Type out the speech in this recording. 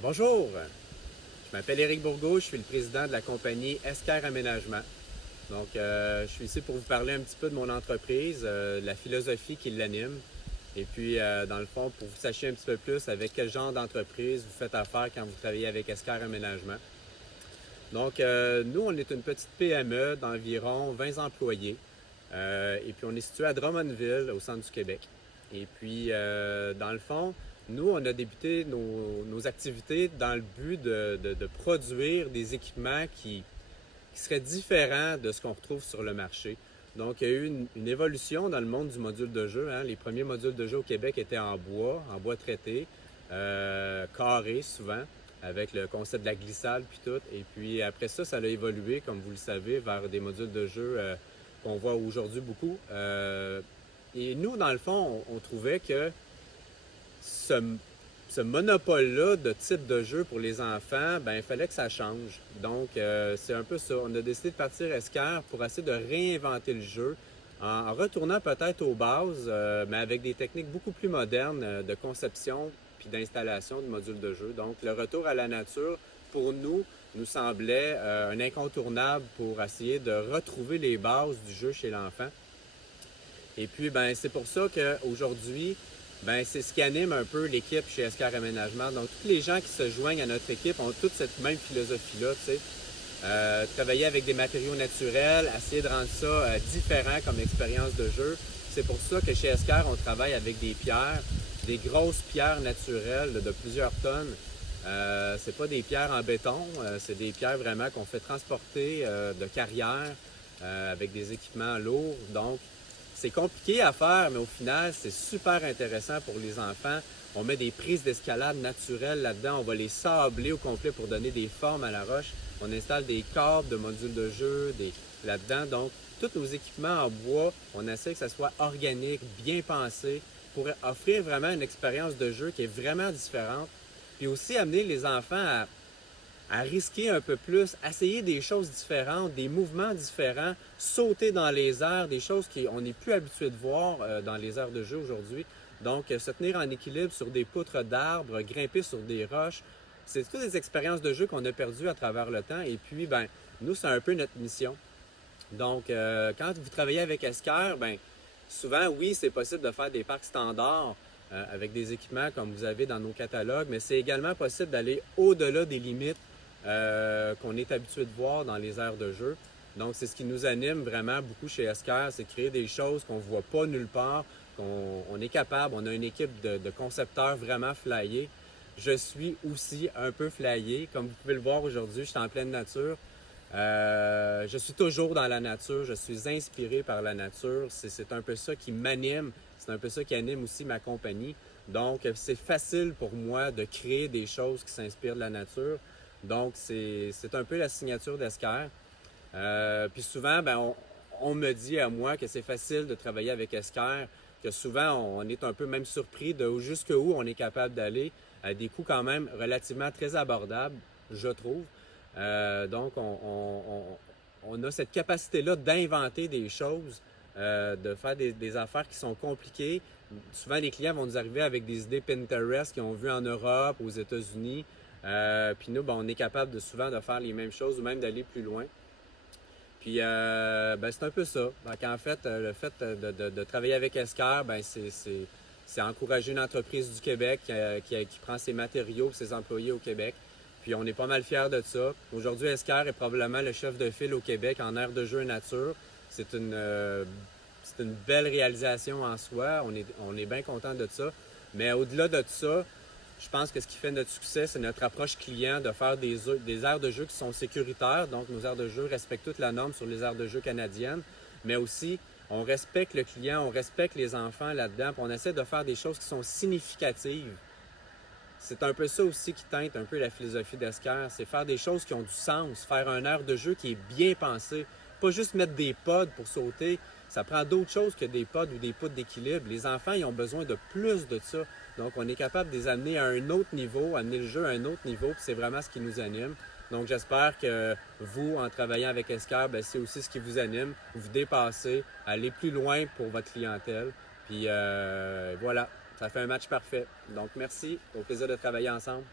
Bonjour, je m'appelle Éric Bourgault, je suis le président de la compagnie Esquerre Aménagement. Je suis ici pour vous parler un petit peu de mon entreprise, de la philosophie qui l'anime, et puis, dans le fond, pour que vous sachiez un petit peu plus avec quel genre d'entreprise vous faites affaire quand vous travaillez avec Esquerre Aménagement. Nous, on est une petite PME d'environ 20 employés, et puis on est situé à Drummondville, au centre du Québec. Et puis, dans le fond, nous, on a débuté nos activités dans le but de produire des équipements qui seraient différents de ce qu'on retrouve sur le marché. Donc, il y a eu une évolution dans le monde du module de jeu, hein. Les premiers modules de jeu au Québec étaient en bois traité, carré souvent, avec le concept de la glissade puis tout. Et puis après ça, ça a évolué, comme vous le savez, vers des modules de jeu qu'on voit aujourd'hui beaucoup. Et nous, dans le fond, on trouvait que ce, ce monopole-là de type de jeu pour les enfants, ben il fallait que ça change. C'est un peu ça. On a décidé de partir Esquerre pour essayer de réinventer le jeu en retournant peut-être aux bases, mais avec des techniques beaucoup plus modernes de conception puis d'installation de modules de jeu. Donc, le retour à la nature, pour nous semblait un incontournable pour essayer de retrouver les bases du jeu chez l'enfant. Et puis, ben, c'est pour ça qu'aujourd'hui, ben, c'est ce qui anime un peu l'équipe chez Escar Aménagement. Donc, tous les gens qui se joignent à notre équipe ont toute cette même philosophie-là, tu sais. Travailler avec des matériaux naturels, essayer de rendre ça différent comme expérience de jeu. C'est pour ça que chez Escar, on travaille avec des pierres, des grosses pierres naturelles de plusieurs tonnes. C'est pas des pierres en béton, c'est des pierres vraiment qu'on fait transporter de carrière avec des équipements lourds. Donc, c'est compliqué à faire, mais au final, c'est super intéressant pour les enfants. On met des prises d'escalade naturelles là-dedans. On va les sabler au complet pour donner des formes à la roche. On installe des câbles de modules de jeu là-dedans. Donc, tous nos équipements en bois, on essaie que ça soit organique, bien pensé, pour offrir vraiment une expérience de jeu qui est vraiment différente. Puis aussi amener les enfants à risquer un peu plus, essayer des choses différentes, des mouvements différents, sauter dans les airs, des choses qu'on n'est plus habitué de voir dans les aires de jeu aujourd'hui. Donc, se tenir en équilibre sur des poutres d'arbres, grimper sur des roches, c'est toutes des expériences de jeu qu'on a perdues à travers le temps. Et puis, ben, nous, c'est un peu notre mission. Quand vous travaillez avec Esquerre, ben, souvent, oui, c'est possible de faire des parcs standards avec des équipements comme vous avez dans nos catalogues, mais c'est également possible d'aller au-delà des limites qu'on est habitué de voir dans les aires de jeu. Donc, c'est ce qui nous anime vraiment beaucoup chez Esquerre, c'est créer des choses qu'on ne voit pas nulle part, qu'on est capable. On a une équipe de concepteurs vraiment flyés. Je suis aussi un peu flyé. Comme vous pouvez le voir aujourd'hui, je suis en pleine nature. Je suis toujours dans la nature, je suis inspiré par la nature. C'est un peu ça qui m'anime, c'est un peu ça qui anime aussi ma compagnie. Donc, c'est facile pour moi de créer des choses qui s'inspirent de la nature. Donc, c'est un peu la signature d'Esquerre. Puis souvent, ben, on me dit à moi que c'est facile de travailler avec Esquerre, que souvent, on est un peu même surpris de jusqu'où on est capable d'aller à des coûts quand même relativement très abordables, je trouve. On a cette capacité-là d'inventer des choses, de faire des affaires qui sont compliquées. Souvent, les clients vont nous arriver avec des idées Pinterest qu'ils ont vues en Europe, aux États-Unis. Puis nous, ben, on est capable souvent de faire les mêmes choses ou même d'aller plus loin. Puis, ben, c'est un peu ça. Donc, en fait, le fait de travailler avec Esquerre, ben, c'est encourager une entreprise du Québec qui prend ses matériaux et ses employés au Québec. Puis, on est pas mal fiers de ça. Aujourd'hui, Esquerre est probablement le chef de file au Québec en aire de jeu et nature. C'est une belle réalisation en soi. On est bien content de ça. Mais au-delà de ça, je pense que ce qui fait notre succès, c'est notre approche client de faire des aires de jeu qui sont sécuritaires. Donc, nos aires de jeu respectent toute la norme sur les aires de jeu canadiennes, mais aussi, on respecte le client, on respecte les enfants là-dedans, puis on essaie de faire des choses qui sont significatives. C'est un peu ça aussi qui teinte un peu la philosophie d'Esquerre, c'est faire des choses qui ont du sens, faire un aire de jeu qui est bien pensé. Pas juste mettre des pods pour sauter, ça prend d'autres choses que des pods ou des poutres d'équilibre. Les enfants, ils ont besoin de plus de ça. Donc, on est capable de les amener à un autre niveau, amener le jeu à un autre niveau, puis c'est vraiment ce qui nous anime. Donc, j'espère que vous, en travaillant avec Esquerre, ben, c'est aussi ce qui vous anime, vous dépassez, aller plus loin pour votre clientèle. Puis voilà, ça fait un match parfait. Donc, merci, au plaisir de travailler ensemble.